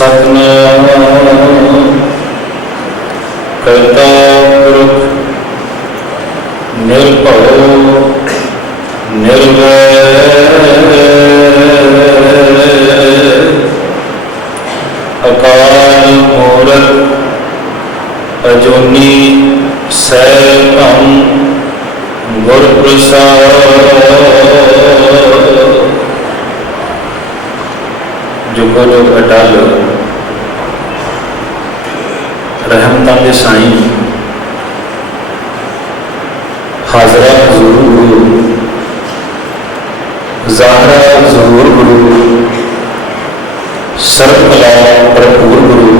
सतनाम करता पुरख निर्भव निर्वैर अकाल मूरत अजूनी सैभम गुर प्रसाद। जुगो जुग अटल रहमतां दे साईं हाजरा हजूर गुरु ज़ाहरा ज़हूर गुरु सर्वकला भरपूर गुरु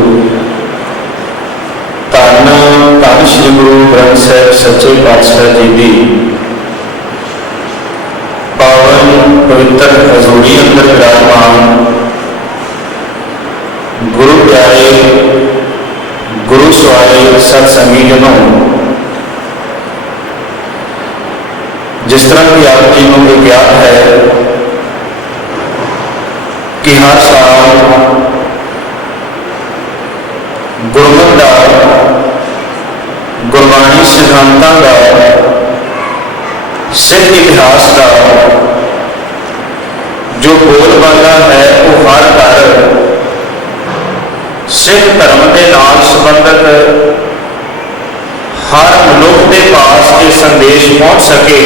ताना धन श्री गुरु ग्रंथ साहिब सच्चे पातशाह जी की पावन पवित्र हजूरी अंदर विराजमान गुरु प्यारे गुरु सवारे सत्संगी जनों, जिस तरह की आप जी को ज्ञात है कि हर साल गुरमत का गुरबाणी सिद्धांतों का सिख इतिहास का जो बोलबाला है वो हर घर सिख धर्म के नाल संबंधित हर मनुख के पास ये संदेश पहुंच सके,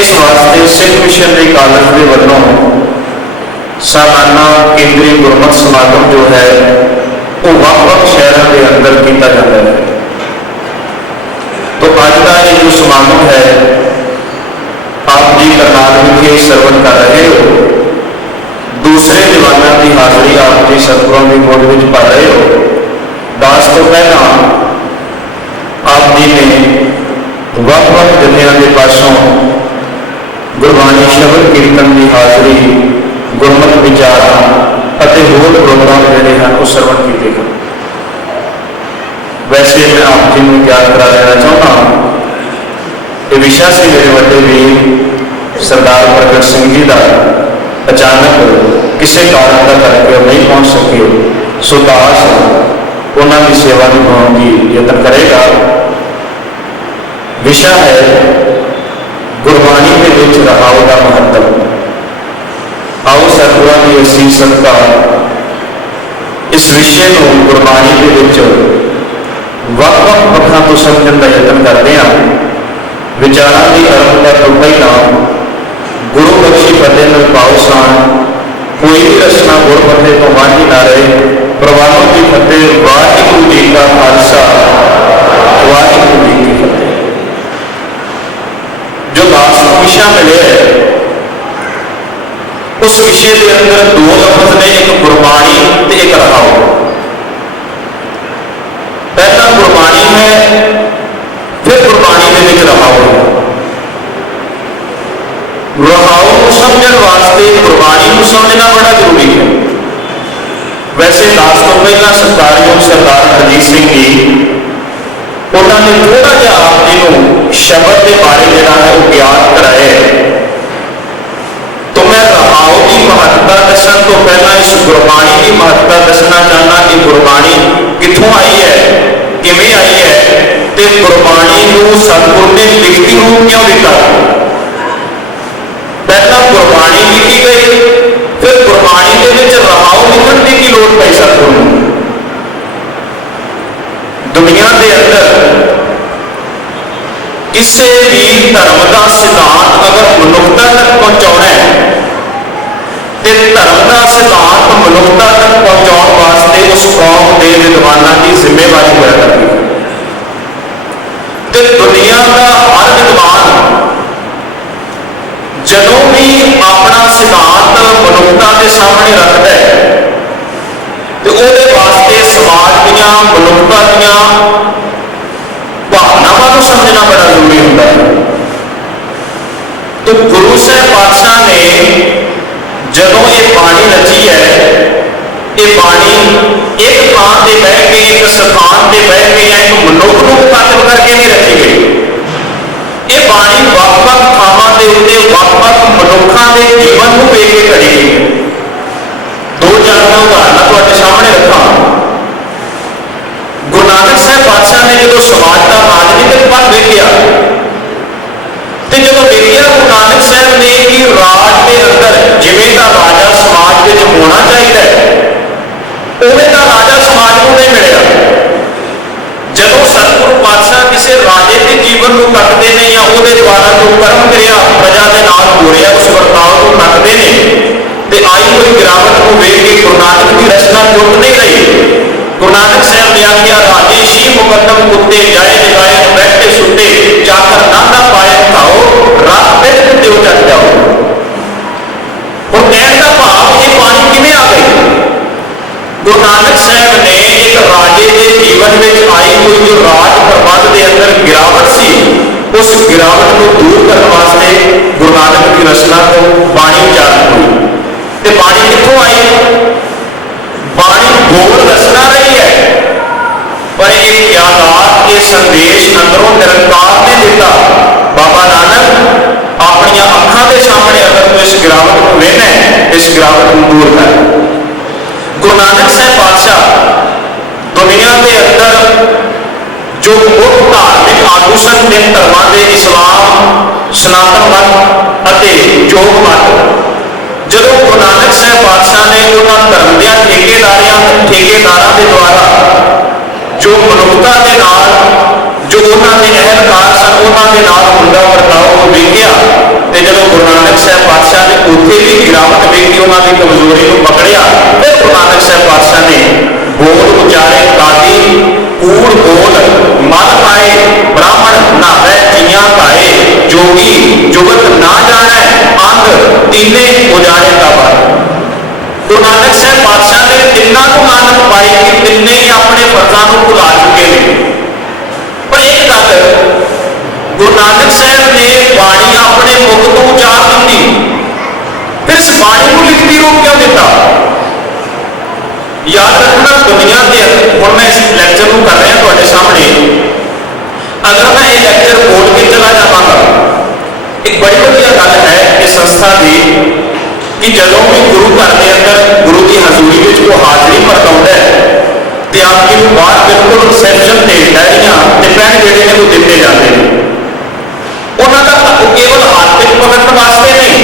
इस वास्ते सिख मिशन के कॉलेज के वलों सालाना केंद्रीय गुरमत समागम जो है वो वक्-वक् शहरों के अंदर किया जाता है। तो अज का ये जो समागम है आप जी करनाल विखे सरवण कर रहे हो, दूसरे जवानों की हाजिरी आप जी सतगुरों की गोद में पा रहे हो। दास तो पहला आप जी ने वक्-वक् जत्थियां के पासों गुरबाणी शब्द कीर्तन की हाजिरी गुरमत विचारा ਅਤੇ ਹੋਰ प्रोग्राम ਜਿਹੜੇ ਹਨ ਉਹ ਸਰਵਣ ਕੀਤੇ ਹਨ। वैसे मैं आप जी को याद करा देना चाहता ये विषय से मेरे बड़े वीर सरदार प्रगट सिंह जी का अचानक किसी कारण का करके नहीं पहुंच सके, सो दास उन्होंने सेवा निभाने की यत्न करेगा। विषय है गुरबाणी के विच रहाव का महत्व। आओ सतगुरां की असीस सदका इस विषय को गुरबाणी के विच वक्-वक् पक्षां तो समझण का यत्न करते हैं। विचारां की आरंभता तो पहला गुरु बख्शी फतेह नाल पाओ सान, कोई भी रचना गुर फतेह तो वांझी ना रहे। प्रवानों की फतेह, वाहिगुरू जी का खालसा, वाहिगुरू जी की फतेह। जो दास को विषय मिले है उस विषय के अंदर दो लफ्ज ने, एक गुरबाणी ते एक रहाव। पहला गुरबाणी है, फिर गुरबाणी के विच रहाव है। रहाव को समझण वास्ते गुरबाणी को समझना बड़ा जरूरी है। वैसे दास तो पहला सत्कारयोग सरदार हरजीत सिंह जी उन्होंने थोड़ा जिहा आप जी को शब्द के बारे जिहड़ा है वो ज्ञात कराया। तो मैं रहाव की महत्ता दसन तो पहला इस गुरबाणी की महत्ता दसना चाहना कि गुरबाणी कितों आई है, किवें आई है, ते गुरबाणी को सतगुर ने लिखती रूप क्यों दिता। पहला गुरबाणी लिखी गई, फिर गुरबाणी के विच रहाव लिखण की लोड़ पई सतगुर नूं। दुनिया के अंदर किसी भी धर्म का सिद्धांत अगर मनुखता तक पहुंचाना है तो धर्म का सिद्धांत मनुखता तक पहुंचाने वास्ते उस कौम के विद्वानों की जिम्मेवारी होया करती है। तो दुनिया का हर विद्वान जदों भी अपना सिद्धांत मनुखता के सामने रखता है तो उसके वास्ते समाज दियां मनुखता दियां भावनावां को समझना बड़ा जरूरी होता है। तो गुरु साहिब पातशाह ने जदों ये बाणी रची है, ये बाणी एक थां ते बह के, एक स्थान ते बह के या एक मनुख को मुखातिब करके नहीं रखी गई। ये बाणी वक्-वक् थावां दे उत्ते वक्-वक् मनुखां दे जीवन को वेख के घड़ी गई है। दो जानना ਵੱਲ ਵੇਖਿਆ ਤੇ ਜਦੋਂ ਵੇਖਿਆ ਗੁਰੂ ਨਾਨਕ ਸਾਹਿਬ ਨੇ ਕਿ ਰਾਜ ਦੇ ਅੰਦਰ ਜਿਵੇਂ ਦਾ ਰਾਜਾ ਸਮਾਜ ਵਿੱਚ ਹੋਣਾ ਚਾਹੀਦਾ ਉਵੇਂ ਦਾ ਰਾਜਾ ਸਮਾਜ ਨੂੰ ਨਹੀਂ ਮਿਲਿਆ। ਜਦੋਂ ਸਤਿਗੁਰੂ ਪਾਤਸ਼ਾਹ ਕਿਸੇ ਰਾਜੇ ਦੇ ਜੀਵਨ ਨੂੰ ਕੱਟਦੇ ਨੇ ਜਾਂ ਉਹਦੇ ਦੁਆਰਾ ਜੋ ਕਰਮ ਕਰਿਆ ਪ੍ਰਜਾ ਦੇ ਨਾਲ ਹੋ ਰਿਹਾ ਉਸ ਵਰਤਾਓ ਨੂੰ ਕੱਟਦੇ ਨੇ ਤੇ ਆਈ ਹੋਈ ਗਿਰਾਵਟ ਨੂੰ ਵੇਖ ਕੇ ਗੁਰੂ ਨਾਨਕ ਦੀ ਰਚਨਾ ਟੁੱਟ ਨਹੀਂ ਰਹੀ। ਗੁਰੂ ਨਾਨਕ ਸਾਹਿਬ ਨੇ ਆਖਿਆ ਰਾਜੇ ਸ਼ੀ ਮੁਕੱਦਮ ਕੁੱਤੇ ਜਾਏ ਜਗਾਏ ਬੈਠੇ ਸੁੱਤੇ ਚਾਕਰ ਨਾਂਦਾ ਪਾਏ ਖਾਓ ਰਾਤ ਬਿਠ ਦਿਓ ਚੱਟ ਜਾਓ। ਹੁਣ ਕਹਿਣ ਦਾ ਭਾਵ ਇਹ ਪਾਣੀ ਕਿਵੇਂ ਆ ਗਈ? ਗੁਰੂ ਨਾਨਕ ਸਾਹਿਬ ਨੇ ਇੱਕ ਰਾਜੇ ਦੇ ਜੀਵਨ ਵਿੱਚ ਆਈ ਹੋਈ ਜੋ ਰਾਜ ਪ੍ਰਬੰਧ ਦੇ ਅੰਦਰ ਗਿਰਾਵਟ ਸੀ ਉਸ ਗਿਰਾਵਟ ਨੂੰ ਦੂਰ ਕਰਨ ਵਾਸਤੇ ਗੁਰੂ ਨਾਨਕ ਦੀ ਰਚਨਾ ਤੋਂ ਬਾਣੀ ਉਚਾਰਨ ਹੋਈ। ਤੇ ਬਾਣੀ ਕਿੱਥੋਂ ਆਈ? ਬਾਣੀ ਗੋਲ ਰਚਨਾ ਰਹੀ ਹੈ ਪਰ ਇਹ ਖਿਆਲਾਤ ਇਹ ਸੰਦੇਸ਼ ਅੰਦਰੋਂ ਨਿਰੰਕਾਰ ਨੇ ਦਿੱਤਾ। ਬਾਬਾ ਨਾਨਕ ਆਪਣੀਆਂ ਅੱਖਾਂ ਦੇ ਸਾਹਮਣੇ ਅਗਰ ਤੂੰ ਇਸ ਗਿਰਾਵਟ ਨੂੰ ਵੇਖਣਾ ਇਸ ਗਿਰਾਵਟ ਨੂੰ ਦੂਰ ਕਰ। ਗੁਰੂ ਨਾਨਕ ਸਾਹਿਬ ਪਾਤਸ਼ਾਹ ਦੁਨੀਆ ਦੇ ਅੰਦਰ ਜੋ ਮੁੱਖ ਧਾਰਮਿਕ ਆਗੂ ਸਨ ਤਿੰਨ ਧਰਮਾਂ ਦੇ ਇਸਲਾਮ ਸਨਾਤਨ ਮਤ ਅਤੇ ਯੋਗ ਮਤ ਜਦੋਂ ਗੁਰੂ ਨਾਨਕ ਸਾਹਿਬ ਪਾਤਸ਼ਾਹ ਨੇ ਉਹਨਾਂ ਧਰਮ ਦੀਆਂ ਠੇਕੇਦਾਰਾਂ ਦੇ ਦੁਆਰਾ ਜੋ ਮਨੁੱਖਤਾ ਦੇ ਨਾਲ ਜੋ ਉਹਨਾਂ ਦੇ ਅਹਿਲਕਾਰ ਸਨ ਉਹਨਾਂ ਦੇ ਨਾਲ ਹੁੰਦਾ ਵਰਤਾਓ ਨੂੰ ਵੇਖਿਆ ਤੇ ਜਦੋਂ ਗੁਰੂ ਨਾਨਕ ਸਾਹਿਬ ਪਾਤਸ਼ਾਹ ਨੇ ਉੱਥੇ ਵੀ ਗਿਰਾਵਟ ਵੇਖੀ ਉਹਨਾਂ ਦੀ ਕਮਜ਼ੋਰੀ ਨੂੰ ਪਕੜਿਆ ਫਿਰ ਗੁਰੂ ਨਾਨਕ ਸਾਹਿਬ ਪਾਤਸ਼ਾਹ ਨੇ ਬੋਲ ਉਚਾਰੇ ਕਾਦੀ ਕੂੜ ਬੋਲ ਮਨ ਪਾਏ ਬ੍ਰਾਹਮਣ ਨਾਵੇ ਜੀਆਂ ਪਾਏ ਜੋਗੀ ਜੁਗਤ ਨਾ ਜਾਣੈ ਅੰਧ ਤੀਨੇ ਉਜਾੜੇ ਦਾ ਵਰ। ਗੁਰੂ ਨਾਨਕ ਸਾਹਿਬ ਪਾਤਸ਼ਾਹ ਨੇ ਤਿੰਨਾਂ ਨੂੰ ਆਨੰਦ ਪਾਈ ਕਿ ਤਿੰਨੇ ਹੀ ਆਪਣੇ ਫਰਜ਼ਾਂ ਨੂੰ ਭੁਲਾ ਚੁੱਕੇ ਨੇ। ਪਰ ਇੱਕ ਗੱਲ ਗੁਰੂ ਨਾਨਕ ਸਾਹਿਬ ਨੇ ਬਾਣੀ ਆਪਣੇ ਮੁਖ ਤੋਂ ਉਚਾਰ ਦਿੱਤੀ ਫਿਰ ਇਸ ਬਾਣੀ ਨੂੰ ਲਿਖਤੀ ਰੂਪ ਕਿਉਂ ਦਿੱਤਾ? ਯਾਦ ਰੱਖਣਾ ਦੁਨੀਆ ਦੇ ਹੁਣ ਮੈਂ ਇਸ ਲੈਕਚਰ ਨੂੰ ਕਰ ਰਿਹਾ ਤੁਹਾਡੇ ਸਾਹਮਣੇ ਅਗਰ ਮੈਂ ਇਹ ਲੈਕਚਰ ਬੋਲ ਕੇ ਚਲਾ ਜਾਵਾਂਗਾ ਇੱਕ ਬੜੀ ਵਧੀਆ ਗੱਲ ਹੈ ਇਸ ਸੰਸਥਾ ਦੀ ਕਿ ਜਦੋਂ ਵੀ ਗੁਰੂ ਘਰ ਦੇ ਅੰਦਰ ਗੁਰੂ ਦੀ ਹਜ਼ੂਰੀ ਵਿੱਚ ਕੋਈ ਹਾਜ਼ਰੀ ਵਰਤਾਉਂਦਾ ਤੇ ਆਪ ਜੀ ਨੂੰ ਬਾਹਰ ਬਿਲਕੁਲ ਰਿਸੈਪਸ਼ਨ ਤੇ ਡਾਇਰੀਆਂ ਤੇ ਪੈਨ ਜਿਹੜੇ ਨੇ ਉਹ ਦਿੱਤੇ ਜਾਂਦੇ ਨੇ। ਉਹਨਾਂ ਦਾ ਕੇਵਲ ਹੱਥ ਵਿੱਚ ਪਕੜਨ ਵਾਸਤੇ ਨਹੀਂ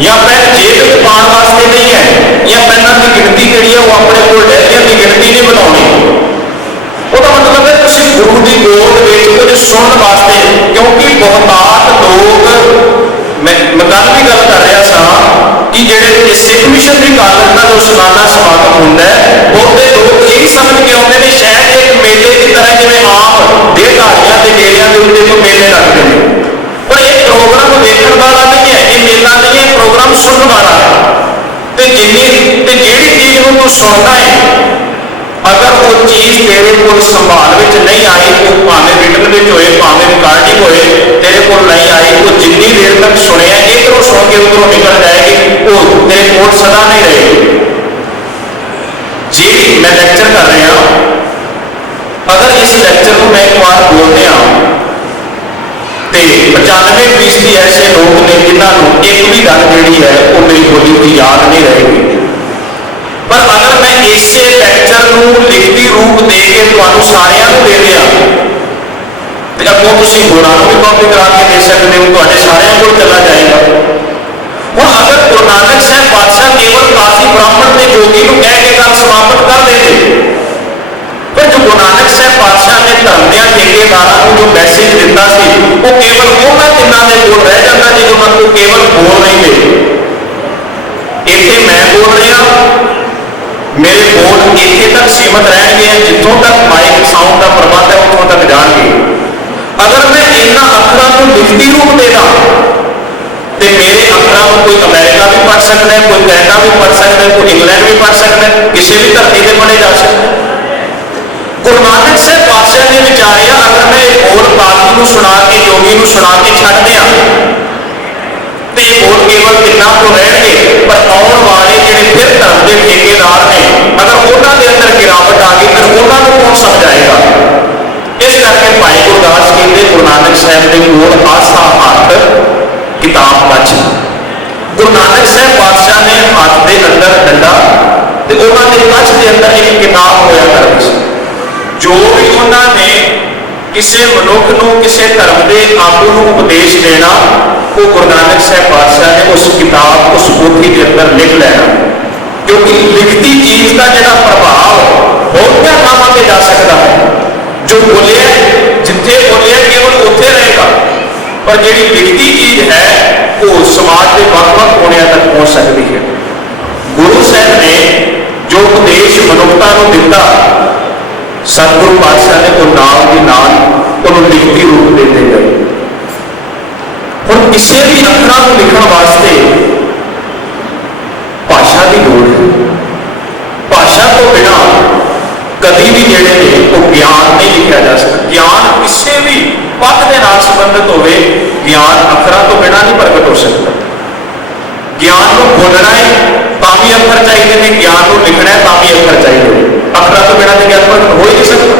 ਜਾਂ ਪੈਨ ਜੇਬ ਵਿੱਚ ਪਾਉਣ ਵਾਸਤੇ ਨਹੀਂ ਹੈ ਜਾਂ ਪੈਨਾਂ ਦੀ ਗਿਣਤੀ ਜਿਹੜੀ ਹੈ ਉਹ ਆਪਣੇ ਕੋਲ ਡਾਇਰੀਆਂ ਦੀ ਗਿਣਤੀ ਨਹੀਂ ਬਣਾਉਣੀ। ਉਹਦਾ ਮਤਲਬ ਹੈ ਤੁਸੀਂ ਗੁਰੂ ਦੀ ਗੋਦ ਵਿੱਚ ਕੁਝ ਸੁਣਨ ਵਾਸਤੇ ਕਿਉਂਕਿ ਬਹੁਤਾਤ ਲੋਕ ਮੈਂ ਗੱਲ ਵੀ ਗੱਲ ਕਰ ਰਿਹਾ ਸਾਂ ਕਿ ਜਿਹੜੇ ਸਿੱਖ ਮਿਸ਼ਨਰੀ ਕਾਲਜ ਦਾ ਜੋ ਸਾਲਾਨਾ ਸਮਾਗਮ ਹੁੰਦਾ ਹੈ ਬਹੁਤੇ ਲੋਕ ਇਹ ਸਮਝ ਕੇ ਆਉਂਦੇ ਨੇ ਸ਼ਾਇਦ ਇੱਕ ਮੇਲੇ ਦੀ ਤਰ੍ਹਾਂ ਜਿਵੇਂ ਆਮ ਦੇਹਧਾਰੀਆਂ ਦੇ ਮੇਲਿਆਂ ਦੇ ਉੱਤੇ ਕੋਈ ਮੇਲੇ ਲੱਗਦੇ ਨੇ ਪਰ ਇਹ ਪ੍ਰੋਗਰਾਮ ਵੇਖਣ ਵਾਲਾ ਨਹੀਂ ਹੈ ਇਹ ਮੇਲਾ ਨਹੀਂ ਹੈ ਪ੍ਰੋਗਰਾਮ ਸੁਣਨ ਵਾਲਾ ਹੈ ਤੇ ਜਿਹੜੀ ਚੀਜ਼ ਨੂੰ ਤੂੰ ਸੁਣਦਾ ਹੈ ਅਗਰ ਉਹ ਚੀਜ਼ ਤੇਰੇ ਕੋਲ ਸੰਭਾਲ ਵਿੱਚ ਨਹੀਂ ਆਈ ਉਹ ਭਾਵੇਂ ਰਿਟਨ ਵਿੱਚ ਹੋਏ ਭਾਵੇਂ ਰਿਕਾਰਡਿੰਗ ਹੋਏ ਤੇਰੇ ਕੋਲ ਨਹੀਂ ਆਈ ਉਹ ਜਿੰਨੀ ਦੇਰ ਤੱਕ ਸੁਣਿਆ ਇੱਧਰੋਂ ਸੁਣ ਕੇ ਉੱਧਰੋਂ ਨਿਕਲ ਜਾਏਗੀ ਉਹ ਤੇਰੇ ਕੋਲ ਸਦਾ ਨਹੀਂ ਰਹੇਗੀ। ਜੀ ਮੈਂ ਲੈਕਚਰ ਕਰ ਰਿਹਾ ਅਗਰ ਇਸ ਲੈਕਚਰ ਨੂੰ ਮੈਂ ਇੱਕ ਵਾਰ ਬੋਲਦੇ ਹਾਂ ਤੇ 95% ਐਸੇ ਲੋਕ ਨੇ ਜਿਨ੍ਹਾਂ ਨੂੰ ਇੱਕ ਵੀ ਗੱਲ ਜਿਹੜੀ ਹੈ ਉਹ ਮੇਰੀ ਬੋਲੀ ਹੋਈ ਯਾਦ ਨਹੀਂ ਰਹੇਗੀ। ਪਰ ਅਗਰ ਮੈਂ ਇਸੇ ਲੈਕਚਰ ਨੂੰ ਲਿਖਤੀ ਰੂਪ ਦੇ ਕੇ ਤੁਹਾਨੂੰ ਸਾਰਿਆਂ ਨੂੰ ਦੇ ਦਿਆਂ ਤੇ ਅੱਗੋਂ ਤੁਸੀਂ ਹੋਰਾਂ ਨੂੰ ਵੀ ਕਾਪੀ ਕਰਾ ਕੇ ਦੇ ਸਕਦੇ ਹੋ ਤੁਹਾਡੇ ਸਾਰਿਆਂ ਕੋਲ ਚਲਾ ਜਾਏਗਾ। ਹੁਣ ਅਗਰ ਗੁਰੂ ਨਾਨਕ ਸਾਹਿਬ ਪਾਤਸ਼ਾਹ ਕੇਵਲ ਕਾਜ਼ੀ ਬ੍ਰਾਹਮਣ ਤੇ ਜੋਗੀ ਨੂੰ ਕਹਿ ਕੇ ਗੱਲ ਸਮਾਪਤ ਕਰ ਦਿੰਦੇ ਪਰ ਜੋ ਗੁਰੂ ਨਾਨਕ ਸਾਹਿਬ ਪਾਤਸ਼ਾਹ ਨੇ ਧਰਮ ਦੀਆਂ ਠੇਕੇਦਾਰਾਂ ਨੂੰ ਜੋ ਮੈਸੇਜ ਦਿੱਤਾ ਸੀ ਉਹ ਕੇਵਲ ਉਹਨਾਂ ਤਿੰਨਾਂ ਦੇ ਕੋਲ ਰਹਿ ਜਾਂਦਾ ਜਿਹਨਾਂ ਨੂੰ ਕੇਵਲ ਬੋਲ ਨਹੀਂ ਦੇ। ਇੱਥੇ ਮੈਂ ਬੋਲ ਰਿਹਾ ਮੇਰੇ ਬੋਲ ਇੱਥੇ ਤੱਕ ਸੀਮਤ ਰਹਿਣਗੇ ਜਿੱਥੋਂ ਤੱਕ ਮਾਈਕ ਸਾਊਂਡ ਦਾ ਪ੍ਰਬੰਧ ਹੈ ਉੱਥੋਂ ਤੱਕ ਜਾਣਗੇ। ਅਗਰ ਮੈਂ ਇਹਨਾਂ ਅੱਖਰਾਂ ਨੂੰ ਲਿਖਤੀ ਰੂਪ ਦੇ ਦਾਂ ਤੇ ਮੇਰੇ ਅੱਖਰਾਂ ਨੂੰ ਕੋਈ ਅਮਰੀਕਾ ਵੀ ਪੜ੍ਹ ਸਕਦਾ ਹੈ ਕੋਈ ਕੈਨੇਡਾ ਵੀ ਪੜ੍ਹ ਸਕਦਾ ਹੈ ਕੋਈ ਇੰਗਲੈਂਡ ਵੀ ਪੜ੍ਹ ਸਕਦਾ ਹੈ ਕਿਸੇ ਵੀ ਧਰਤੀ ਤੇ ਪੜ੍ਹੇ ਜਾ ਸਕਦਾ ਹੈ। ਗੁਰੂ ਨਾਨਕ ਸਾਹਿਬ ਪਾਤਸ਼ਾਹ ਨੇ ਵਿਚਾਰਿਆ ਅਗਰ ਮੈਂ ਇਹ ਬੋਲ ਕਾਜ਼ੀ ਨੂੰ ਸੁਣਾ ਕੇ ਜੋਗੀ ਨੂੰ ਸੁਣਾ ਕੇ ਛੱਡ ਦਿਆਂ ਤੇ ਇਹ ਬੋਲ ਕੇਵਲ ਕਿੰਨਾ ਤੋਂ ਰਹਿਣਗੇ ਪਰ ਆਉਣ ਵਾਲੇ ਜਿਹੜੇ ਫਿਰ ਧਰਮ ਦੇ ਠੇਕੇਦਾਰ ਨੇ ਅਗਰ ਉਹਨਾਂ ਦੇ ਅੰਦਰ ਗਿਰਾਵਟ ਆ ਗਈ ਫਿਰ ਉਹਨਾਂ ਨੂੰ ਕੌਣ ਸਮਝਾਏਗਾ। ਇਸ ਕਰਕੇ ਭਾਈ ਗੁਰਦਾਸ ਕਹਿੰਦੇ ਗੁਰੂ ਨਾਨਕ ਸਾਹਿਬ ਦੇ ਕੋਲ ਆਸਾ ਹੱਥ ਕਿਤਾਬ ਬਚ। ਗੁਰੂ ਨਾਨਕ ਸਾਹਿਬ ਪਾਤਸ਼ਾਹ ਨੇ ਹੱਥ ਦੇ ਅੰਦਰ ਡੰਡਾ ਤੇ ਉਹਨਾਂ ਦੇ ਕੱਛ ਦੇ ਅੰਦਰ ਇੱਕ ਕਿਤਾਬ ਹੋਇਆ ਕਰਦੀ ਸੀ। ਜੋ ਵੀ ਉਹਨਾਂ ਨੇ किसी मनुख नूं किसी धर्म के आगू नूं उपदेश देना, वो गुरु नानक साहब पातशाह ने उस किताब उस पोथी के अंदर लिख लेना। क्योंकि लिखती चीज का जिहड़ा प्रभाव बहुत थावां ते जा सकता है। जो बोलिया जिथे बोलिया केवल उत्थे रहेगा, पर जिहड़ी लिखती चीज है वो समाज के ਵੱਖ-ਵੱਖ कोणियां तक पहुंच सकती है। गुरु साहब ने जो उपदेश मनुखता नूं दिता, सतगुरु पातशाह ने वो नाल की नाल उन्होंने लिखती रूप देते गए। हुण किसी भी अखरां को लिखण वास्ते भाषा की लोड़ है। भाषा तो बिना कभी भी जिहड़े ने वो ज्ञान नहीं लिखा जा सकता। ज्ञान किसी भी पद के नाल संबंधित होवे, ज्ञान अखरां तो बिना नहीं प्रगट हो सकता। ज्ञान को बोलना है तां भी अखर चाहिए ने, ज्ञान को लिखना है तां भी अखर चाहिए। अखरां तो बिना ज्ञान प्रगट हो ही नहीं सकता।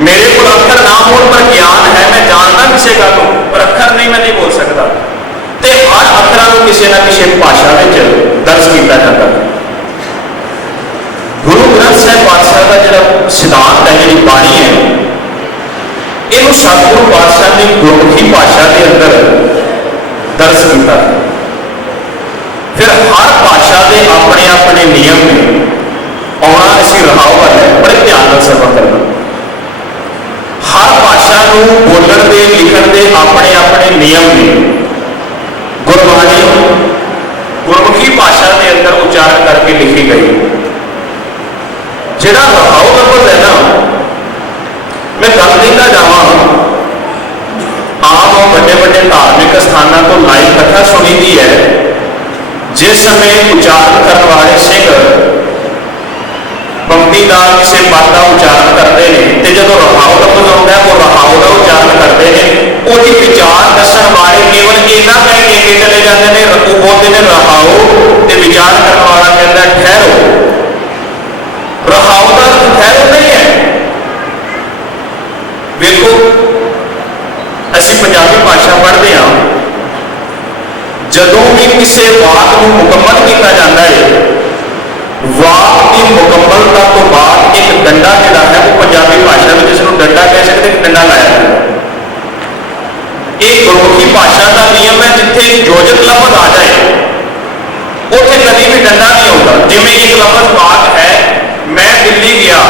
मेरे को अखर ना हो पर ज्ञान है, मैं जानता किसी गल को, पर अखर नहीं, मैं नहीं बोल सकता। ते हर अखरां को किसी ना किसी भाषा में दर्ज किया जाता है। गुरु ग्रंथ साहिब पातशाह का जो सिद्धांत है, जी बाणी है, इनू सतगुरु पातशाह ने गुरमुखी भाषा के अंदर दर्ज किया है। फिर हर भाषा के अपने अपने नियम ने। आना असी रहाओ वाल है, बड़े ध्यान नाल सफर करना। हर भाषा को बोलण के लिखण के अपने अपने नियम ने। गुरबाणी गुरमुखी भाषा के अंदर उच्चारण करके लिखी गई। जिहड़ा रहाओ लफ्ज़ है ना, मैं गल कहता जावां, आम बड़े बड़े धार्मिक स्थानों को लाइव कथा सुनी दी है। जिस समय उच्चारण करने वाले सिंह पंक्ति का किसी पद का उच्चारण करते हैं, तो जो रहाओ लफ्ज़ आता है वो रहाओ का उच्चारण करते हैं। उसकी विचार दसन वाले केवल इन्ना कह के चले जाते हैं, वो बोलते हैं रहाओ, तो विचार करने वाला कहता है ठहरो। रहाओ का ठहरो नहीं है। देखो असी पंजाबी भाषा पढ़ते हैं, जदों भी किसी वाक को मुकम्मल किया जाता है, वाक की मुकम्मलता तो बाद एक डंडा जिहड़ा है वो पंजाबी भाषा में जिसको डंडा कह सकते हैं, डंडा लाया जाता है। एक गुरमुखी भाषा का नियम है, जिथे योजक लफ्ज़ आ जाए उत्थे कभी भी डंडा नहीं होता। जिवें एक लफ्ज़ वाक है, मैं दिल्ली गया,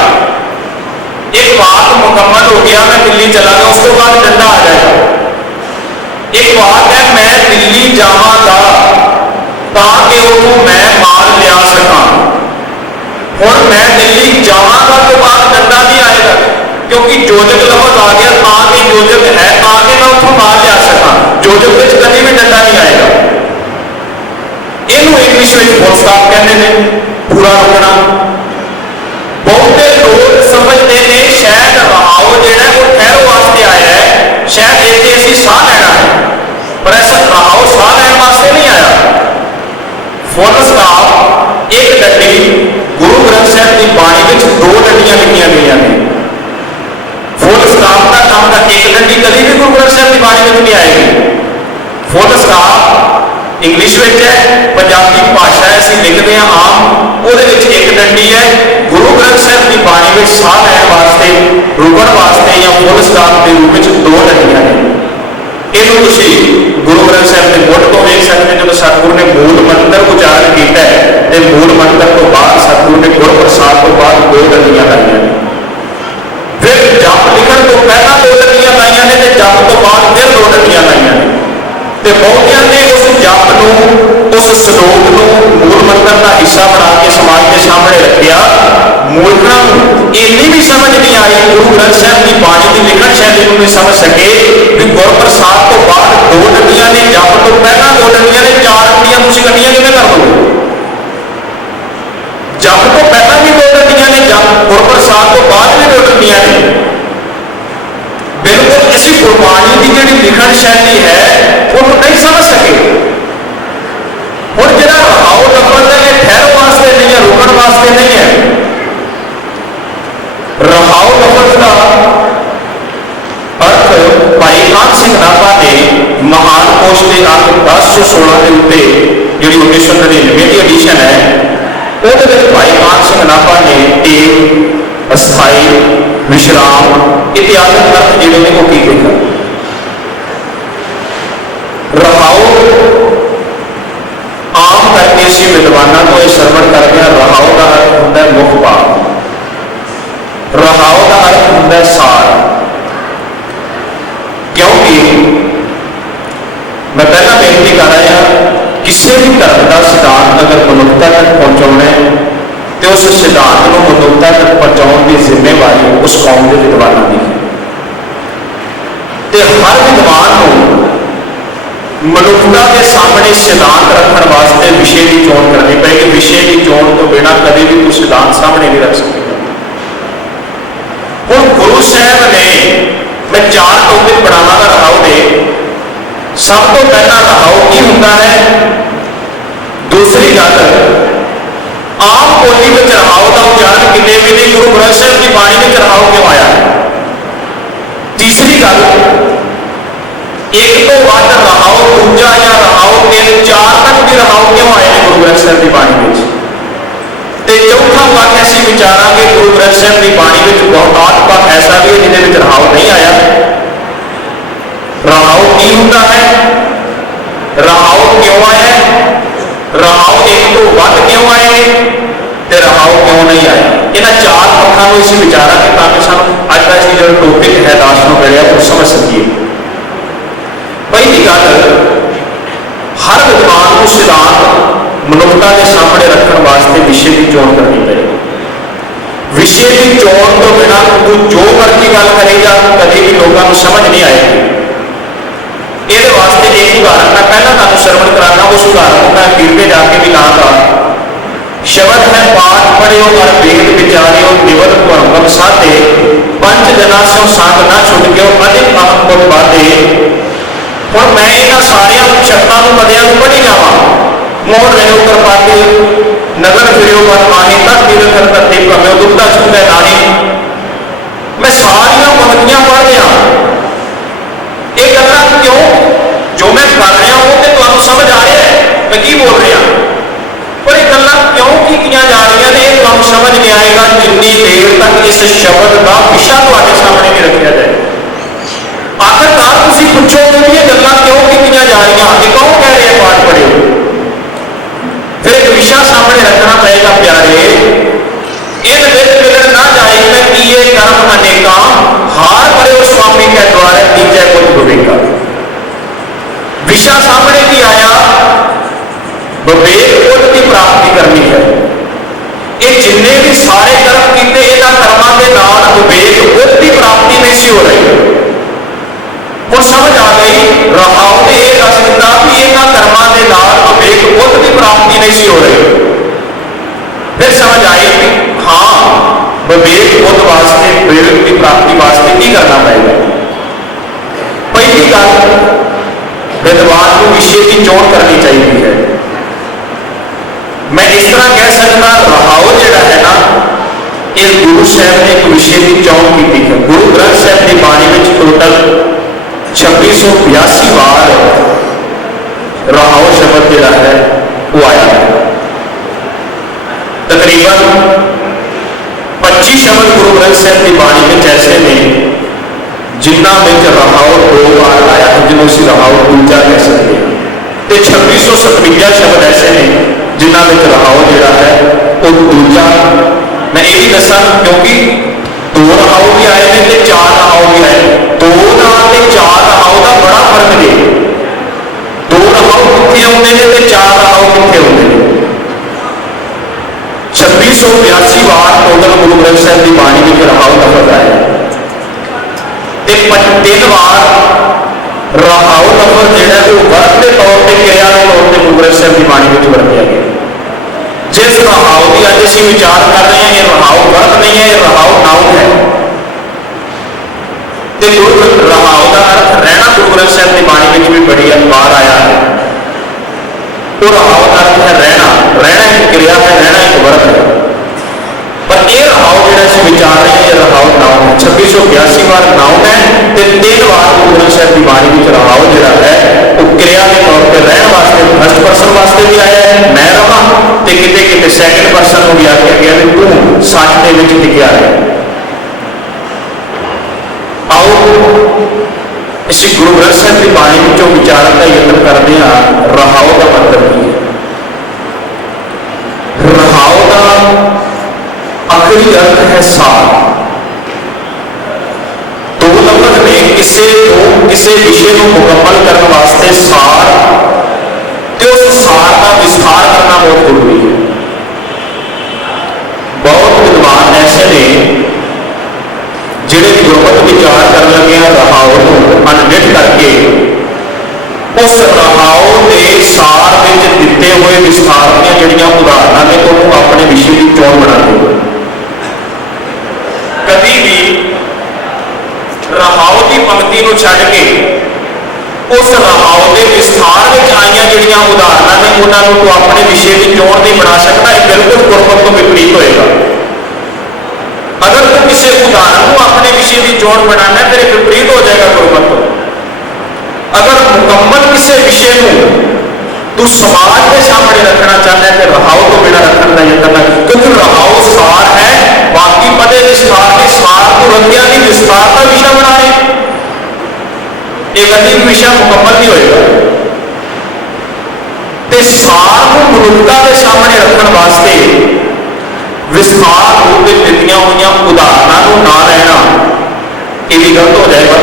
एक वाक मुकम्मल हो गया, मैं दिल्ली चला गया, उसके बाद डंडा आ जाएगा। एक वाक है, मैं दिल्ली जावांगा ताकि उठों मैं माल लिया सका। हुण मैं दिल्ली जावांगा तो बाद डंडा नहीं आएगा, क्योंकि योजक लफ्ज़ आ गया, ताकि योजक है ताकि मैं उठों माल लिया सका। योजक में कभी भी डंडा नहीं आएगा। इनू इंग्लिश में फुल स्टॉप कहते हैं, पूरा रुकना। बहुते लोग समझते हैं शायद रहाओ जिहड़ा वो ठहरो वास्ते आया है, शायद इत्थे असीं साह लेना है, पर ऐसा रहाओ साह लैण वास्ते नहीं आया। फुल स्टॉप एक डंडी गुरु ग्रंथ साहिब की बाणी में दो डंडियां लिखियां गई हैं। फुल स्टॉप का काम का एक डंडी कभी भी गुरु ग्रंथ साहिब की बाणी में नहीं आएगी। फुल स्टॉप इंग्लिश में है, पंजाबी भाषा असीं लिखते हैं आम, वो एक डंडी है। गुरु ग्रंथ साहिब की बाणी में साह लैण वास्ते, रुकण वास्ते या फुल स्टॉप के रूप में दो डंडियां ने। इनू तुसीं गुरु ग्रंथ साहिब के मुੱਢ तो वेख सकते हो। जो सतगुरु ने मूल मंत्र उच्चारण किया है, तो मूल मंत्र तो बाद सतगुरु ने गुर प्रसाद तो बाद दो डंडियां लाइयां ने। फिर जप लिखण तो पहला दो डंडियां लाइयां ने, तो जप तो बाद फिर दो डंडियां लाइयां ने। तो बहुतियां ने उस जप नूं, उस श्लोक नूं मूल मंत्र का हिस्सा बना के समाज के सामने रखिया। मूर्खां नूं इन्नी भी समझ नहीं आई, गुरु ग्रंथ साहिब की बाणी की लिखण शैली को नहीं समझ सके भी गुर प्रसाद तो बाद दो डंडियां ने, जप तो पहला दो डंडियां ने, चार डंडियां तुसीं कट्ठियां किवें कर दो। जप तो पहला भी दो डंडियां ने, जप गुर प्रसाद तो बाद भी दो डंडियां ने। बिल्कुल इसी गुरबाणी की जिहड़ी लिखण शैली है वो नहीं समझ सके। हुण जिहड़ा रहाओ लफ्ज़ है, ठहरो वास्ते नहीं है, रुकण वास्ते नहीं है। रहाओ लफ्ज़ का अर्थ भाई कान सिंह नाभा ने महान कोश के अंक 1016 के उत्ते जी 1999 की एडिशन है, वो भाई कान सिंह नाभा ने एक अस्थाई, विश्राम इत्यादि अर्थ जिहड़े ने वो कीते हैं। रहाओ आम करके असीं विद्वानां तो यह श्रवण करते हैं, रहाओ का अर्थ होंदा है मुख भाव, रहाओ का अर्थ होंदा है सार। क्योंकि मैं पहला बेनती कर रहा किसी भी धर्म का सिद्धांत अगर मनुखता तक पहुंचाना है तो उस सिद्धांत को मनुखता तक पहुंचाने की जिम्मेवारी उस कौम के विद्वानों की है। हर विद्वान को मनुखता के सामने सिद्धांत रखने वास्ते विषय की चोण करनी पेगी। विषय की चोण तो बिना कभी भी तू सिद्धांत सामने नहीं रख सकेगा। हुण गुरु साहब ने, मैं 4 टॉपिक पढ़ावांगा रहाओ दे। सब तो पहला रहाओ की हुंदा है। दूसरी गल, आम बोली में रहाओ का उच्चारण कितने भी नहीं, गुरु ग्रंथ साहिब की बाणी में रहाओ क्यों आया। तीसरी गल, एक तो वध रहाओ, दूजा या रहाओ 3 4 तक भी रहाओ क्यों आए हैं गुरु ग्रंथ साहिब की बाणी में। चौथा पक्ष असीं विचारांगे गुरु ग्रंथ साहिब की बाणी में बहुत पक्ष ऐसा भी है जिहदे विच रहाओ नहीं आया। रहाओ की हुंदा है, रहाओ क्यों आया, रहाओ एक तो वध क्यों आए ते रहाओ क्यों नहीं आए। इन्हां 4 पक्षां नूं असीं विचारांगे ताकि सानूं अज दा जो टॉपिक है दास नूं मिलिआ वो समझ सकीए। पहली गल, हर विद्वान को सिद्धांत मनुखता के सामने रखने वास्ते विषय की चोण करनी पड़ेगी। विषय की चोण तो बिना तू जो मर्जी गल करेगा कभी भी लोगों को समझ नहीं आएगी। ये वास्ते एक उदाहरण मैं पहला तुहानूं श्रवण कराना, उस उदाहरण को मैं फिर पे जाके भी लाँगा। शब्द है पाठ पढ़ियो और वेद विचारियो, निवत भुरंगम साधे, पंच जना सो संग ना छुटकियो, अधिक अहम पुत बाधे। हुण मैं इन्हां सारियां शब्दां नूं पदियां नूं पढ़ी जावां। मोड़ रहो कृपाते नगर फिरियो मन माही, तक तीरथ धरती भव्यो दुखदा छूटे नाही। मैं सारियां पंक्तियां पढ़ रहा। ये गल्लां क्यों जो मैं कर रहा हूं तो तुहानूं समझ आ रहा है मैं की बोल रहा, पर ये गल्लां क्यों कीतियां जा रही ने तुहानूं समझ नहीं आएगा जिन्नी देर तक इस शब्द का विषा तुहाडे सामने नहीं रखा जाए। आखिरकार तुसीं पुछोगे भी ये गल्लां क्यों कीतियां जा रही, ये कौन कह रहे पाठ पढ़ियो। फिर एक विषय सामने रखना पड़ेगा प्यारे, इन विद मिलन ना जाए मैं किए कर्म अनेका, हार परे स्वामी के द्वारे तीजे कुछ भवेगा। विषय सामने की आया, विवेक बुद्ध की प्राप्ति करनी है। ये जिन्ने भी सारे कर्म किए इन्हां कर्मां दे नाल विवेक बुद्ध की प्राप्ति नहीं सी हो रही। हुण समझ आ गई, रहाओ ने यह दस दिता कि इन्हां कर्मां दे नाल विवेक बुद्ध की प्राप्ति नहीं सी हो रही। फिर समझ आई कि हाँ विवेक बुद्ध वास्ते, विवेक की प्राप्ति वास्ते की करना पड़ेगा। पहली गल, विद्वान को विषय की चोण करनी चाहिए है। मैं इस तरह कह सकता रहाओ जिहड़ा है ना, इस गुरु साहब ने एक विषय की चोण की है। गुरु ग्रंथ साहब की बाणी में टोटल 2682 बार रहाओ शब्द जिहड़ा है वो आया है। तकरीबन 25 शब्द गुरु ग्रंथ साहब की बाणी में ऐसे ने जिन्हों में रहाओ 2 बार आया है, जिन्होंने असीं रहाओ दूजा कह सकते हैं। 2657 शब्द ऐसे ने जिन्हों में रहाओ जिहड़ा है वो दूजा। मैं ये भी दसा क्योंकि 2 रहाओ भी आए हैं तो 4 रहाओ भी आए। 2 नाल ते 4 रहाओ का बड़ा फर्क है। 2 रहाओ कितने आते हैं तो 4 रहाओ कितने आते हैं। 2682 बार टोटल गुरु ग्रंथ साहब की बाणी में रहाओ लफज आया। 3 बार रहाओ लफज जिहड़ा वो वर्त के तौर पर, क्रिया के तौर पर गुरु ग्रंथ साहब की बाणी में वरतिया गया। जिस रहाओ की अज असीं विचार कर रहे हैं, ये रहाओ वर्त नहीं है, ये रहाओ नाउन है। रहाओ का अर्थ रहना गुरु ग्रंथ साहब की बाणी में भी बड़ी बार आया है। वो रहाओ का अर्थ है रहना, रहना एक क्रिया है, रहना एक वर्त है। पर यह रहाओ जिहड़ा असीं विचार रहे हैं, ये रहाओ नाउन है। 2682 बार नाउन है तो 3 बार गुरु ग्रंथ साहब की बाणी में रहाओ जिहड़ा है वो क्रिया के तौर पर रहने वास्ते, फर्स्ट परसन वास्ते भी आया है मैं रहा, तो किते किते सैकेंड परसन को भी आख्या गया भी तू सच दे विच टिकिया रहे। श्री गुरु ग्रंथ साहिब की बाणी विचों विचारन का यत्न करते हैं। रहाओ का मतलब की है? रहाओ का आखिरी अर्थ है सार। दो लफ्ज ने किसी विषय को मुकम्मल करने वास्ते सार ते उस सार का विस्तार करना बहुत जरूरी है। बहुत विद्वान ऐसे ने जिहड़े गुरमत विचार कर लगे रहाओ अनमिट करके उस रहाओ के सार में दिते हुए विस्तार दी जिहड़ियां उदाहरणों ने तो अपने विषय की चोन बना दो। कभी भी रहाओ की पंक्ति को छड्ड के उस रहाओ के विस्तार में आईयां जिहड़ियां उदाहरणों ने उन्होंने तो अपने विषय की चोन नहीं बना सकता। यह बिल्कुल गुरमत को विपरीत होएगा। अगर तू किसी उदाहरण को अपने विषय की चोन बनाना तेरे विपरीत हो जाएगा गुरमत को। अगर मुकम्मल किसी विषय को तू समाज के सामने रखना चाहता है तो रहाओ को बिना रखने का यत्न करना, क्योंकि रहाओ सार है। बाकी पदे विस्तार के सार को रखिया नहीं, विस्तार का विषय बनाए एक अधिक विषय मुकम्मल नहीं होएगा। ते सार को मनुष्यता के सामने रखने वास्ते विस्तार रूप में दित्तियां हुई उदाहरणों को ना लेना ये भी गलत हो जाएगा।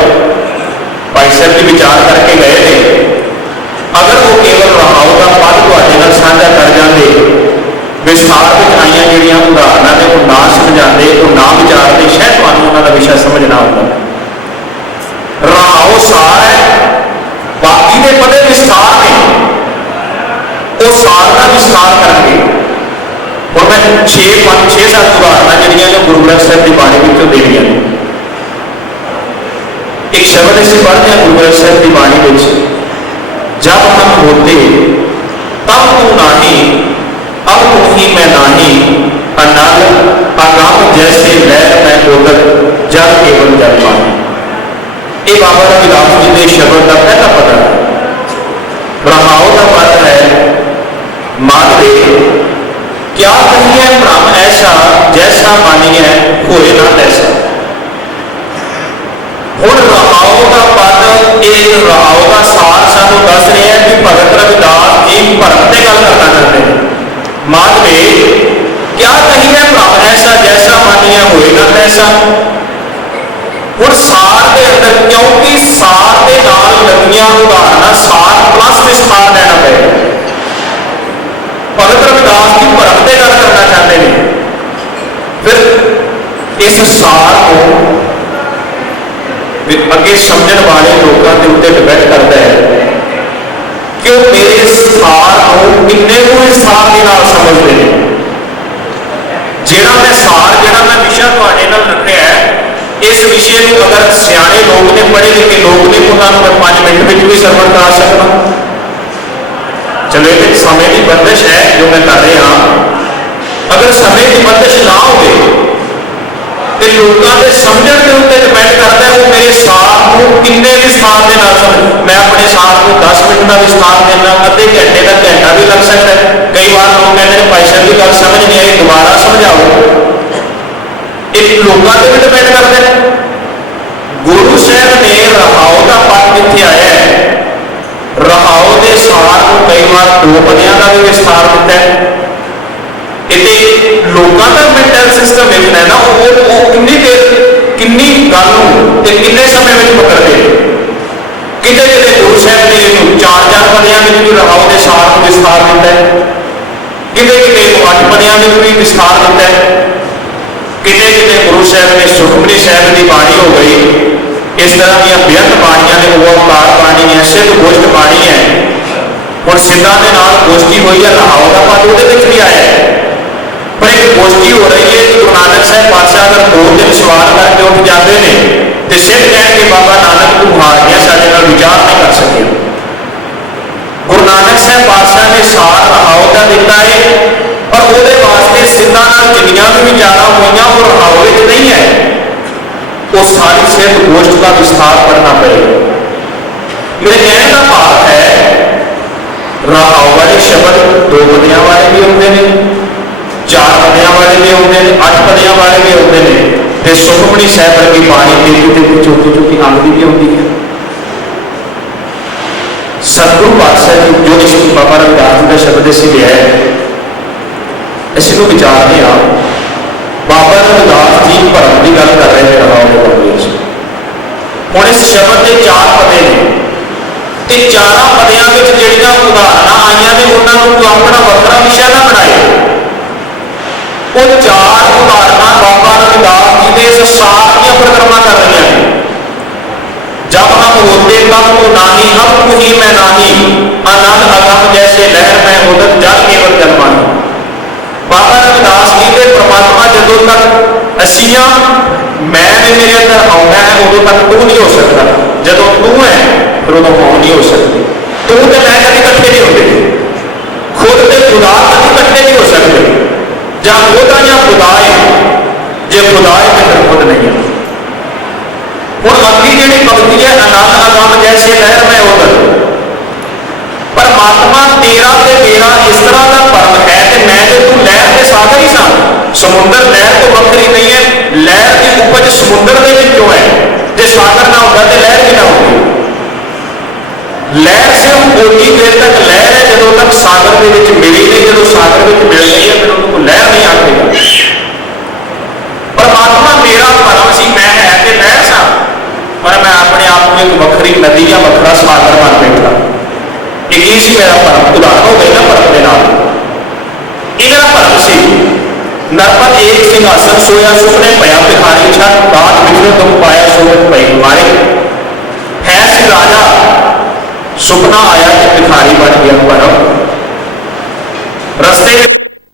भाई साहब जी विचार करके गए थे, अगर वो केवल रहाओ का पद तुहाडे नाल साझा कर जाते, विस्तार में आईयां जिहड़ियां उदाहरणों ने वो ना समझाते, वो ना विचारते, शायद तुहानूं उन्हां दा विषय समझ ना आउंदा। रहाओ सार है, बाकी दे पदे विस्तार ने, वो सार का विस्तार करके और मैं 6-7 उदाहरण जिहड़ियां जो गुरु ग्रंथ साहिब की बाणी विचों देणीआं ने। एक शब्द असीं पढ़ते हैं गुरु ग्रंथ साहिब की बाणी विच, जब हम होते तब तू नाही, अब तू ही मैं नाही, अनल अगम जैसे लहर मैं उदक, जल केवल जल पानी। ये बाबा रविदास जी के शब्द का पहला पद है। रहाओ का पद है, मान दे क्या कहिए भ्रम ऐसा, जैसा मानिए होए ना तैसा। हुण रहाओ का पद एक रहाओ का सार सानू दस रहे हैं कि भगत रविदास जी भरम से गल करना चाहते हैं। मानवे क्या कहिए भ्रम ऐसा, जैसा मानिए होए ना तैसा। हुण सार के अंदर, क्योंकि सार के नाल लगियां उदाहरणा सार प्लस विस्तार लेना पड़ेगा। भगत रविदास जी भरम से गल करना चाहते हैं, फिर इस सार को अगे समझण वाले लोगों के उत्ते डिपेंड करता है कि वो मेरे सार को किन्ने को इस सार के नाल समझते हैं। जिहड़ा मैं सार, जिहड़ा मैं विषय तुहाडे नाल रखिया है, इस विषय को अगर सियाणे लोग ने, पढ़े लिखे लोग ने, उन्होंने मैं 5 मिनट में भी सरवण करा सकता। चलो एक समय की बंदिश है जो मैं कर रहा, अगर समय की बंदिश ना हो तो लोगों के समझण के उत्ते डिपेंड करता है वो मेरे सार को किन्ने विस्तार के नाल समझ। मैं अपने सार को 10 मिनट का विस्तार देना, अद्धे घंटे का घंटा भी लग सकता है। कई बार लोग कहते हैं भाई साहब की गल समझ नहीं आई, दोबारा समझाओ। एक लोगों से भी डिपेंड करता है। गुरु साहब ने रहाओ का पद कित्थे आया है, रहाओ के सार को कई बार 2 पदियां का भी विस्तार दिता है। लोगों का मेंटल सिस्टम देखना है ना, वो किन्नी देर किन्नी गल किन्ने समय में पकड़ते। किते किते गुरु साहब ने 4-4 पदियां में भी रहाओ के सार को विस्तार दिता है, किते किते 8 पदियां में भी विस्तार दिता है, किते किते गुरु साहब ने सुखमनी साहब की बाणी हो गई, इस तरह की बेअंत बाणियां ने, वो अवतार बाणी है, सिद्ध गोष्ठ बाणी है। और सिद्धां दे नाल गोष्ठी हुई है, रहाओ का पद उहदे विच भी आया है। पर एक गोष्ठी हो रही है कि गुरु नानक साहब पातशाह अगर 2 दिन सवाल करके उठ जाते हैं तो सिद्ध कह के बाबा नानक तू हार गया, साडे नाल विचार नहीं कर सके। गुरु नानक साहब पातशाह ने सार रहाओ का दिता है, और वो वास्ते सिद्धां नाल जिन्नियां भी विचार हुई वो रहाओ विच नहीं है, वो सारी सिद्ध गोष्ठ का विस्तार करना पड़ेगा। मेरे कहने का भाव है रहाओ वाले शब्द 2 पदियां वाले भी होते हैं, 4 पदियां वाले भी होते हैं, 8 पदियां वाले भी होते हैं, तो सुखमनी साहब की बाणी 33 चौथी अंग की भी होती है। सतगुरु पातशाह जी जो इस बाबा रविदास जी का शब्द असीं लिया है, असीं नूं विचारते हाँ। बाबा रविदास जी भरम की गल कर रहे हैं रहाओ के बारे में। हुण इस शब्द के 4 पदे ने ते 4 पदियां विच जिहड़ियां उदाहरणां आईयां ने उन्हां नूं कोई अपना वखरा विशा ना बनाए। वो 4 उदाहरणां बाबा रविदास जी के इस सार दी परिक्रमा कर रही हैं। जब हम होते तब तो नाही, अब तू ही मैं नाही, आनंद अगम जैसे लहर में उदक जल केवल जन्मानी। बाबा रविदास जी के परमात्मा जदों तक असीं मैं मेरे अंदर आउंदा है उदों तक तू नहीं हो सकता, जदों तू है फिर उदों मैं नहीं हो सकती। तू तो मैं कभी इकट्ठे नहीं होते, खुद के खुदा कभी इकट्ठे नहीं हो सकते। ਜਾਂ खुदा या खुदा है, जे खुदा है तो फिर खुद नहीं है। हुण अगली जिहड़ी पंक्ति है, आनंद अगम जैसे लहर में उदक। परमात्मा तेरा ते मेरा इस तरह का परम है कि मैं तो तू लहर के सागर ही सा। समुद्र लहर तो वक्री नहीं है, लहर की उपज समुद्र के विचों है। जे सागर ना होता तो लहर भी ना होती। लहर सिर्फ ओनी देर तक लहर है जदों तक सागर के विच मिली नहीं। जदों सागर में मिल गई है फिर उनको लहर नहीं आखेगा। परमात्मा मेरा परम सी, मैं है कि लहर सा, पर मैं अपने आप को एक वक्री नदी या वखरा सागर मान बैठा। एक ही सी मेरा परम। उदाहरण हो गई ना परम के नाम। ये मेरा परम सी। नरपत एक सिंहासन सोया सुपने पया भिखारी छत बात विचरों तुम पाया सोवत पई तुम्हारे। है सी राजा सुपना आया कि भिखारी बन गया परम। रस्ते में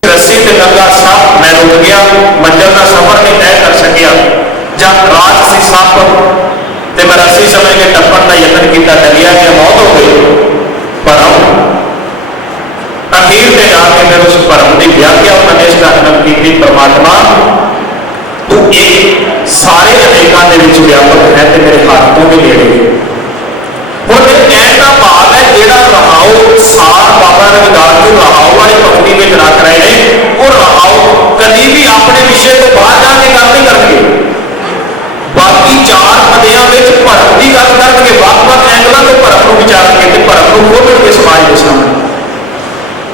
रस्सी ते लगा सप मैं रुक गया, मंजिल का सफर नहीं तय कर सकिया। जब राज सी सप ते मैं रस्सी समझ के टप्पण का यत्न किया, डलिया कि मौत हो गई। परम अखीर में जाके मैं उस परम की व्याख्या उपदेश रखना की। परमात्मा तू एक सारे अनेकों के विच व्यापक है तो मेरे हाथ तो भी नेड़े। हुण मेरे कहने का भाव है जेड़ा रहाओ सार बाबा रविदास जी रहाओ वाली पंक्ति में रख रहे हैं, वो रहाओ कभी भी अपने विषय को बाहर जाके गल नहीं करके। बाकी 4 पदियां में भरम की गल करके ਵੱਖ-ਵੱਖ एंगलों तो भरम को विचार के भरम को खोल के समाज के सामने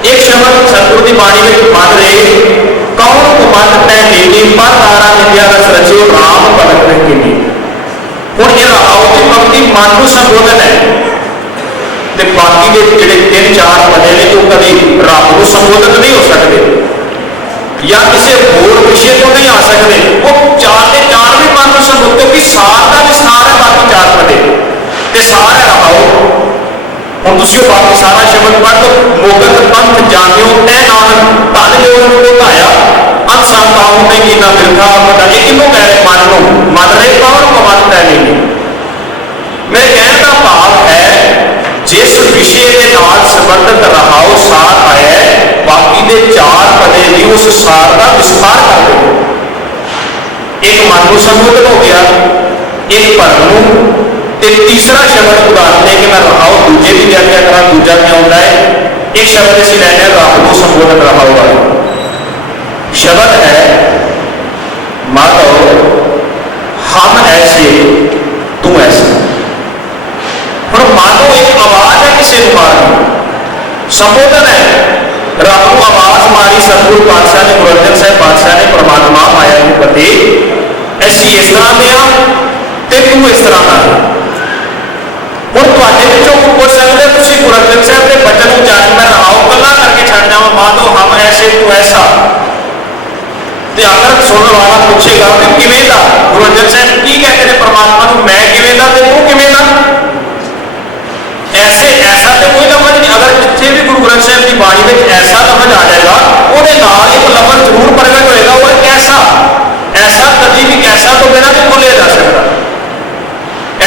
एक शब्द सतगुरु की बाणी में मन रे कौन कुमत तै नीति पर तारा नित्या रस रचियो राम पलक रह के नी। हुण ये रहाओ की पंक्ति मन को संबोधन है ते बाकी के जिहड़े 3-4 पदे ने जो कभी रब को संबोधित नहीं हो सकते या किसी होर विषय को नहीं आ सकते। वो 4 के 4 भी मन को संबोधित, क्योंकि सार का विस्तार है बाकी 4 पदे ते सार है रहाओ। हम तुम बाकी सारा शब्द पढ़ तो मोगत पंथ जानियो तै नानक धन जोर को धाया अनसंताओं ने कीना बिरखा पता ये किनों कह रहे मन को मन रहे कौन को मन तै नहीं। मेरे कहने का भाव है जिस विषय के नाल संबंधित रहाओ सार आया है, बाकी के 4 पदे भी उस सार का विस्तार कर दो। एक मन को संबोधन हो गया, एक परम ते तीसरा शब्द उदाहरण दे के मैं रहाओ दूजे की व्याख्या करा। दूजा क्या होता है? एक शब्द इसे लेने रब को संबोधन रहाओ वाला शब्द है मानो हम ऐसे तू ऐसा। और मानो एक आवाज है किसी को मारनी, संबोधन है। रब को आवाज मारी सतगुरु पातशाह ने, गुरु अर्जन साहिब पातशाह ने परमात्मा माया के पति ऐसी इस तरह दिया ते तू इस तरह का। ਹੁਣ ਤੁਹਾਡੇ ਵਿੱਚੋਂ ਪੁੱਛ ਸਕਦੇ ਤੁਸੀਂ ਗੁਰੂ ਅਰਜਨ ਸਾਹਿਬ ਦੇ ਬਚਨ ਉਚਾਰਨ ਮੈਂ ਰਹਾਓ ਕੱਲਾ ਕਰਕੇ ਛੱਡ ਜਾਵਾਂ ਮਾਨੋ ਹਮ ਐਸੇ ਤੂੰ ਐਸਾ। ਤੇ ਆਖਰ ਸੁਣਨ ਵਾਲਾ ਪੁੱਛੇਗਾ ਕਿ ਕਿਵੇਂ ਦਾ। ਗੁਰੂ ਅਰਜਨ ਸਾਹਿਬ ਕੀ ਕਹਿੰਦੇ ਨੇ ਪਰਮਾਤਮਾ ਨੂੰ, ਮੈਂ ਕਿਵੇਂ ਦਾ ਤੇ ਤੂੰ ਕਿਵੇਂ ਦਾ। ऐसे ऐसा तो कोई लफज नहीं। अगर जिथे भी गुरु ग्रंथ साहिब की बाणी में ऐसा लफज आ जाएगा ਉਹਦੇ ਨਾਲ एक लफज जरूर प्रगट होएगा, वो कैसा। ऐसा कभी भी कैसा तो बिना भी बोले जा सकता।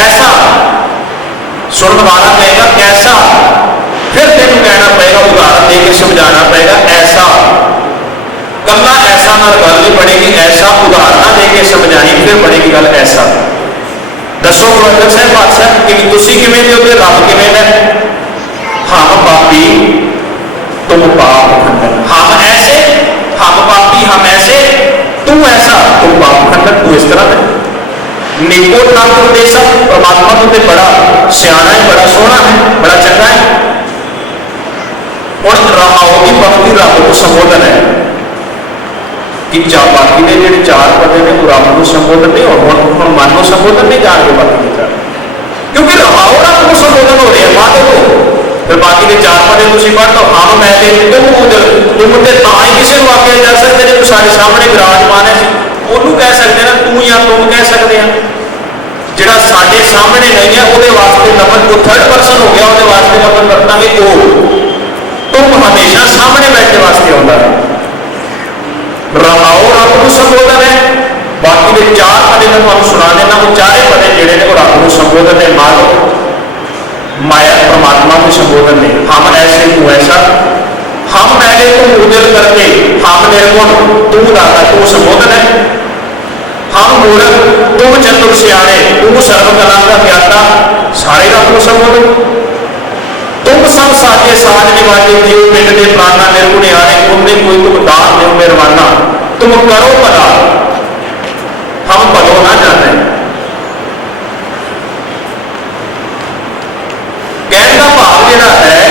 ऐसा सुनने वाला कहेगा कैसा, फिर तेन कहना पड़ेगा उदाहरण दे के समझाना पड़ेगा ऐसा। कला ऐसा नाल गल नहीं पड़ेगी, ऐसा उदाहरण दे के समझाई फिर पड़ेगी गल ऐसा। दसो गुरु अर्जन साहिब पातशाह कि तुसी किवें दे ते रब किवें दा। हम पापी तुम पाप खंडन, हम ऐसे हम पापी हम ऐसे तू ऐसा, तुम पाप खंडन तू इस तरह है। निको नक उपदेश परमात्मा तो बड़ा सियाना है, बड़ा सोहना है, बड़ा चंगा है। और रहाओ की भक्ति रब को संबोधन है कि बाकी ने जो चार पद ने वो रब को संबोधन नहीं, और मन को संबोधन नहीं जान के बाकी के चार, क्योंकि रहाओ रब को संबोधन हो रहे हैं मान लो। फिर बाकी के चार पद तुम पढ़ लो, हम मैं तुम तो ही किसी को आख्या जा सकते जो सारे सामने विराजमान है ਉਹਨੂੰ कह सकते ना तू या तुम कह सकते हैं। ਜਿਹੜਾ ਸਾਡੇ ਸਾਹਮਣੇ नहीं है ਉਹਦੇ वास्ते लफज जो थर्ड परसन हो गया ਉਹਦੇ वास्ते लफज वरतांगे ओ, तुम हमेशा सामने बैठने वास्ते आता है। रहाओ रब को संबोधन है। बाकी के चार पद मैं तुहानू सुना देना, वो चारे पद जिहड़े ने वो रब को संबोधन है, मानो माया परमात्मा को संबोधन ने। हम ऐसे तू ऐसा, हम मैंने तू उदल करके, हम निर्गुण तू दाता तू संबोधन है। हम मूर्ख तुम चतुर सियाणे तू सर्व कला का ज्ञाता, सारे रब को संबोधन। तुम सब साजे साज निवाजे जीव पिंड के प्राणा निर्गुण आने, तुमने कोई तुम दान दो मेहरबाना, तुम करो भला हम भलो ना जाने। कहने का भाव जिहड़ा है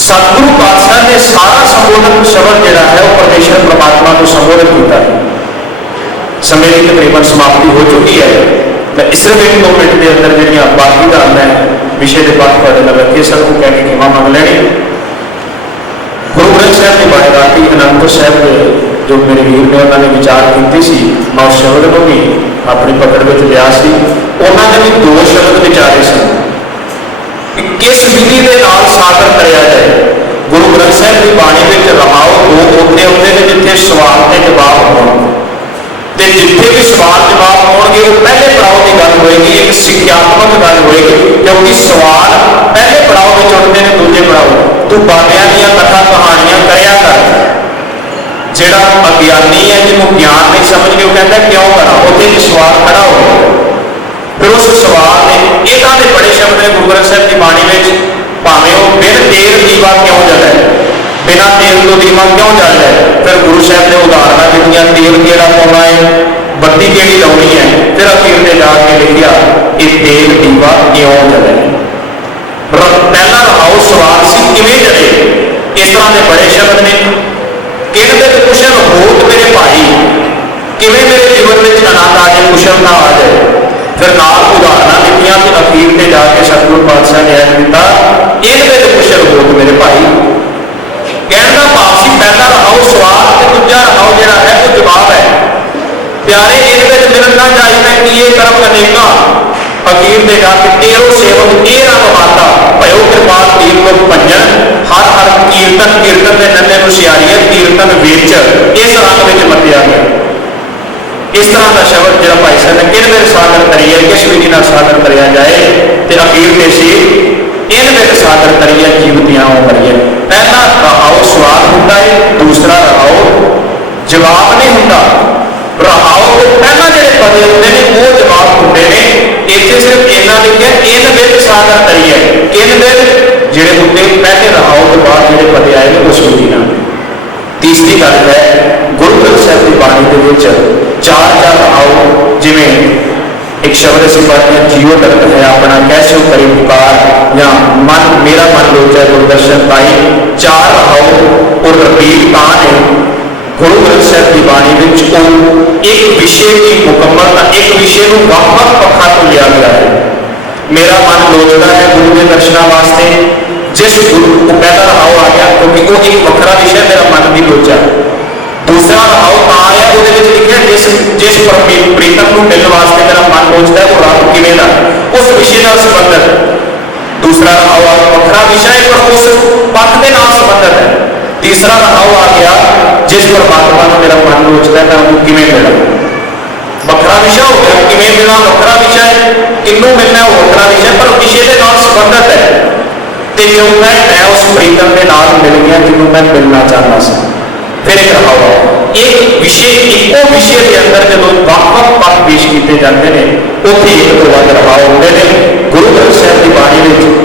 सतगुरु पातशाह ने सारा संबोधन शब्द जिहड़ा है वो परमेश्वर परमात्मा को संबोधन किया है। समय की तकरीबन समाप्ति हो चुकी है। मैं सिर्फ 1-2 मिनट के अंदर जी बाकी का मैं विषय के बाद रखे सब को कह के खिमा मंग लेनी। गुरु ग्रंथ साहब की बारे राती आनंदपुर साहब के जो मेरे वीर ने उन्होंने विचार की सी, मैं उस शब्द को भी अपनी पकड़ में लिया सी। उन्होंने भी 2 शब्द विचारे सन कि किस विधि के नाल सागर कराया जाए। गुरु ग्रंथ साहब की बाणी में रहाओ 2 उत्ते होते हैं जिथे सवाल के जवाब हो, जिथे भी सवाल जवाब होंगे वो पहले पड़ाव की गल होएगी, एक सिक्ख्यात्मक गल होएगी। क्योंकि सवाल पहले पड़ाव में उठते हैं, दूजे पड़ाव तू बाबियां दी कथा कहानियां करया कर। जिहड़ा अज्ञानी है जिन्होंने ज्ञान नहीं समझ के वो कहता क्यों करा, उत्थे सवाल खड़ा हो। फिर उस सवाल ने इन्हां दे बड़े शब्द ने गुरु ग्रंथ साहिब की बाणी में, भावें वो बिन तेल दीवा क्यों जले, बिना तेल तो दीवा क्यों जल जाए। फिर गुरु साहब ने उदाहरण दित्तियां, तेल केड़ा पाउणा है, बत्ती केड़ी लाउणी है। फिर अखीर ते जाके लिखिया ये तेल दीवा क्यों जले। पहला रहाओ सवाल सी किवें जले। इस तरह के बड़े शब्द ने। किन विच कुशल होत मेरे भाई, किवें मेरे जीवन में आनंद आ जाए, कुशलता आ जाए। फिर नाल उदाहरण दित्तियां कि अखीर ते जाके सतगुरु पातशाह ने ऐन दिता इन विच कुशल होत मेरे भाई। कहने का भाव सी पहला रहाओ सवाल ते दूजा रहाओ जिहड़ा है वो जवाब है। प्यारे इन विच मिलन ना चाहिए कि ये कर्म अनेका, अखीर ते जाके तेरो सेवक ए रंग माता भयो कृपाल तीर को भंजन, हर हर कीर्तन कीर्तन के नन्हे मुशियारी कीर्तन विच इस रंग में मतिया गया। इस तरह का शब्द जो भाई साहब ने किन विच सागर करिए, किस विधि नाल सागर करिया जाए तो अखीर ते सी इन विच सागर करिए जीवतियां हो करिए। पहला रहाओ सवाल होता है, दूसरा रहाओ जवाब नहीं होता। रहाओ तो पहला जो पदे होते हैं वो जवाब होते हैं। इतने सिर्फ इन्ना लिखा इन विच सागर करिए, इन विच जेडे होते पहले रहाओ तो बाद जो पदे आए उस विधि नाल। तीसरी गल है गुरु ग्रंथ साहिब की बाणी के विच 4 रहाओ, जिवें एक शब्द असीं पढ़ते हैं जियो दर्द है अपना कैसे करी पुकार, या मन मेरा मन लोचा गुरदर्शन पाई। 4 रहाओ और रबीर तान है गुरु ग्रंथ साहिब की बाणी में एक विषय की मुकम्मल एक विषय को वक्-वक् पक्षां तो लिया गया है। मेरा मन लोचता है गुरु के दर्शनों वास्ते, जिस गुरु को पहला रहाओ आ गया क्योंकि वो एक वखरा विषय मेरा मन भी लोचा। दूसरा रहाओ आया वो लिखा जिस प्रीतम को मिलने वास्ते मेरा मन लोचता है वो रब किवें दा, उस विषय नाल संबंधित। दूसरा रहाओ वखरा विषय पर उस पथ के नाल संबंधित है। तीसरा रहाओ आ गया जिस परमात्मा को मेरा मन लोचता है मैं उन्हें किवें मिला, वखरा विषय हो गया। किवें मिला वखरा विषय, किन्नू मिलना वो वखरा विषय, पर विषय के नाल संबंधित है। तो जो मैं उस प्रीतम के नाल मिल गया जिन्हों मैं मिलना चाहता सा। फिर एक रहाओ एक विषय एको विषय के अंदर जो वक्-वक् पथ पेश किए जाते हैं उत्थे एक तो वध रहाओ होंदे ने। गुरु ग्रंथ साहिब की बाणी में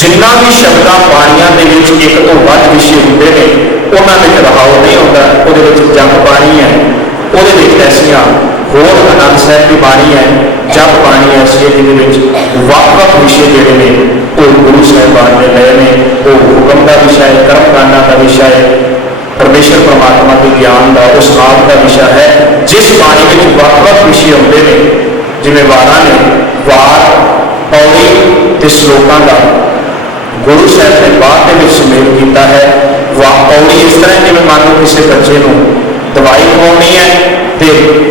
जिन्ना भी शब्दां बाणियां दे विच एक तो वध विषय होंदे ने उन्हां विच रहाओ नहीं होंदा। उहदे विच जप बाणी है, उहदे विच ऐसियां होर आनंद साहब की बाणी है, जप बाणी ऐसी है जिहदे वख-वख विषय जिहड़े ने वो गुरु साहिबान ने लए ने। वो हुक्म का विषय है, कर्म कांडा का विषय है, परमेश्वर परमात्मा के ज्ञान का, उस नाम का विषय है। जिस बाणी में वख-वख विषय आते हैं, जिवें वारां ने वार, पौड़ी ते श्लोकां का गुरु साहब ने बाद में सुमेल किया है। वाह पौड़ी इस तरह जिवें मान लो किसी बच्चे को दवाई खवानी है, तो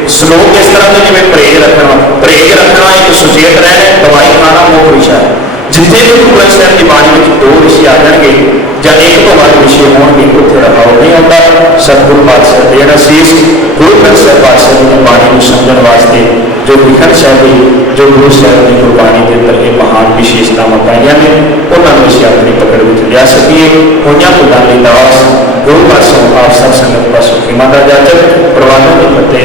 श्लोक इस तरह के जिवें परहेज रखना एक सुचेत रहना, दवाई खाना मुख विषय है। जिथे भी गुरु ग्रंथ साहब की बाणी में दो विषय आ जाएंगे या एक तो वध विषय होंगे, उत्थे रहाओ नहीं होता। सतगुरु पातशाह देना शीश गुरु ग्रंथ साहब पातशाह की बाणी को समझने वास्ते जो लिखण शैली, जो गुरु साहब की गुरबाणी के अंदर ये महान विशेषतावां पाईयां ने, उन्होंने असीं अपनी पकड़ में लिया सकीए। होइयां भुलां दी दास गुरु पासों आप सब संगत पासों खिमा दा जाचक, प्रवादां दी फतेह।